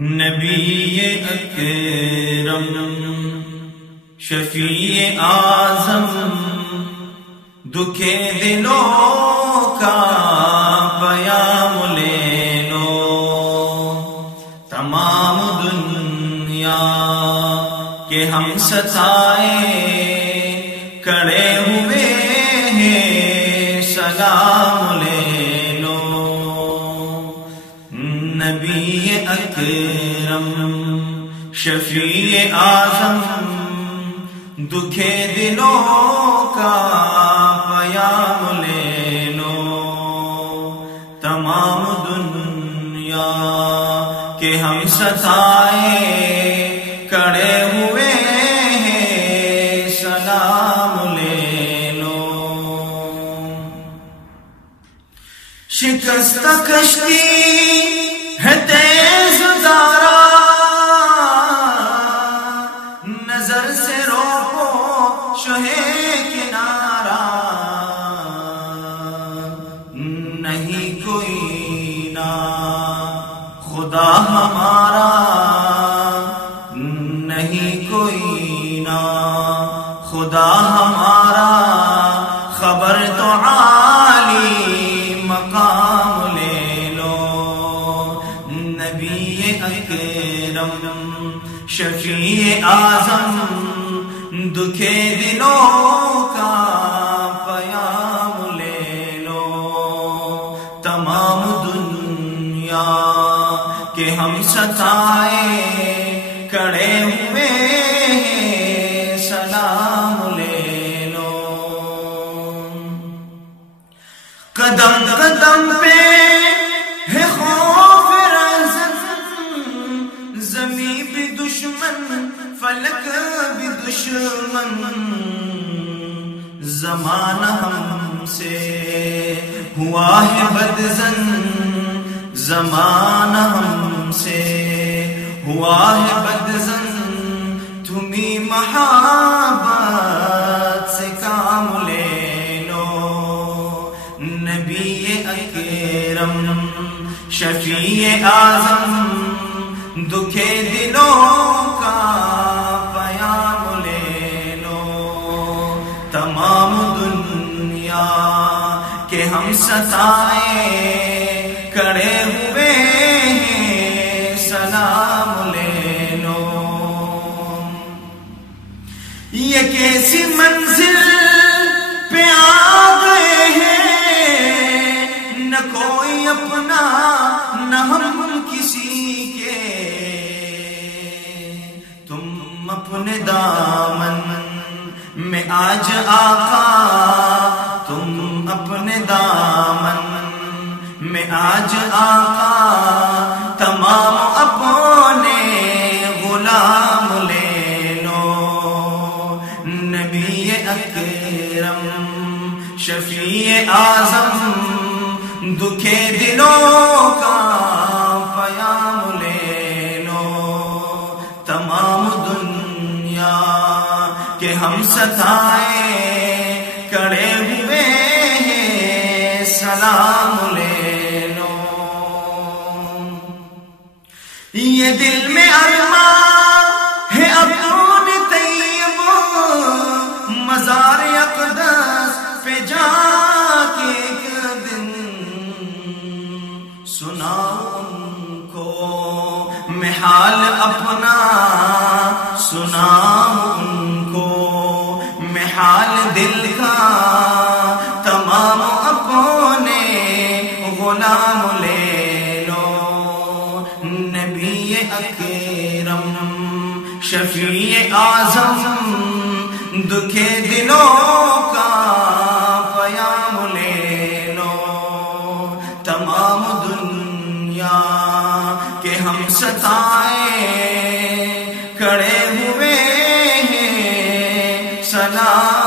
نبی اکرم شفیع اعظم دکھے دلوں کا پیام لے لو، تمام دنیا کے ہم ستائے کڑے ہوئے ہیں، سلام لے لو۔ نبی اکرم شفیع اعظم دکھے دلوں کا پیام لے لو، تمام دنیا کے ہم ستائے کڑے ہوئے ہیں، سلام لے لو۔ شکست کشتی ہے تیز دارا، نظر سے روکو شہے کنارا، نہیں کوئی نا خدا ہمارا، نہیں کوئی نا خدا ہمارا، خبر تو عالی مقام لے لو۔ نبی اکرم شفیع اعظم دکھے دلوں کا پیام لے لو، تمام دنیا کے ہم ستائے کڑے ہوئے ہیں، سلام لے لو۔ قدم قدم پہ ہے خوف رزم، زمین بھی دشمن فلک بھی دشمن، زمانہ ہم سے ہوا ہے بدظن، زمانہ ہم سے ہوا ہے بدظن، تمہیں محبت سے کام لے لو۔ نبی اکرم شفیع اعظم دکھے دلوں کا پیام لے لو، تمام دنیا کے ہم ستائے کڑے ہوئے ہیں، سلام لے لو۔ یہ کیسی منزل پہ آ گئے ہیں، نہ کوئی اپنا نہ ہم کسی کے، تم اپنے دامن میں آج آقا، تم اپنے دامن میں آج آقا، تمام اپنے غلام لے لو۔ نبی اکرم شفیع اعظم دکھے دلوں کا پیام لے لو، تمام دنیا کہ ہم ستائے کڑے ہوئے ہیں، سلام لے لو۔ یہ دل میں ارمان ہے اپون طیب، مزار اقدس پہ جا کے ایک دن سناؤں ان کو میں حال اپنا، سناؤں ان کو میں حال دل کا، تمام اپنے غلام لے لو۔ نبی اکرم شفیع اعظم دکھے دلوں کا پیام لے لو، تمام دنیا کے ہم ستائے کڑے ہوئے ہیں، سلام